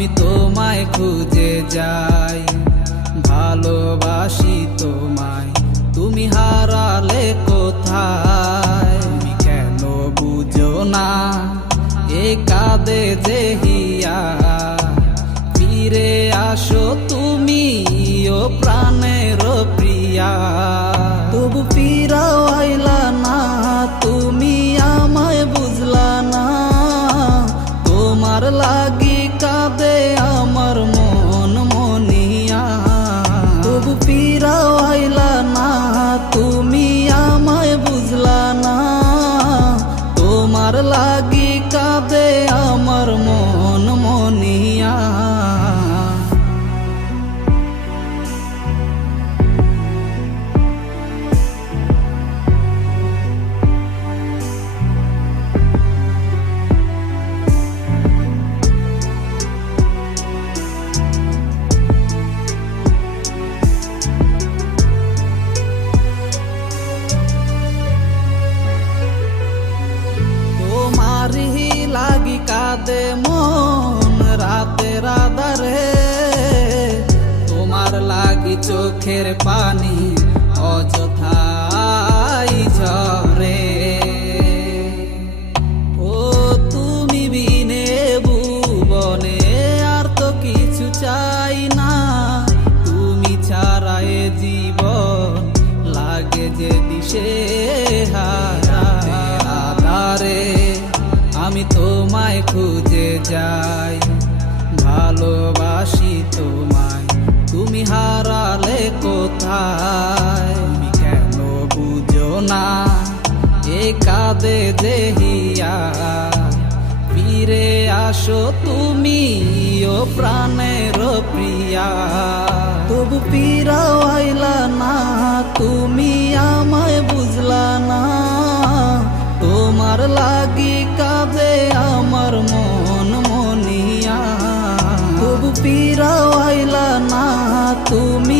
আমি তোমায় খুঁজে যাই, ভালোবাসি তোমায়, তুমি হারালে কোথায়? তুমি কেন বুঝো না এ কাঁদে যে হিয়া? ফিরে আসো তুমি ও প্রাণের প্রিয়া। তবু ফিরাও আইলা না, তুমি আমায় বুঝলা না। তোমার লাগি কাঁদে আমার মন মনিয়া। তবু ফিরাও আইলা না, তুমি আমায় বুঝলা না। তোমার লাগি কাঁদে আমার মন মনিয়া। লাগি কাঁদে মন রাতের আধারে, তোমার লাগি চোখের পানি অযথাই ঝরে। ও তুমি বিনে ভুবনে আর তো কিছু চাই না। তুমি ছাড়া এ জীবন লাগে যে দিশেহারা। আধারে আমি তোমায় খুঁজে যাই, ভালোবাসি তোমায়, তুমি হারালে কোথায়? তুমি কেন বুঝো না এ কাঁদে যে হিয়া? ফিরে আসো তুমি ও প্রাণের প্রিয়া। তবু ফিরাও আইলা না, তুমি আমায় বুঝলা না। তোমার লাগি কাঁদে আমার মন মনিয়া। তবু ফিরাও আইলা না, তুমি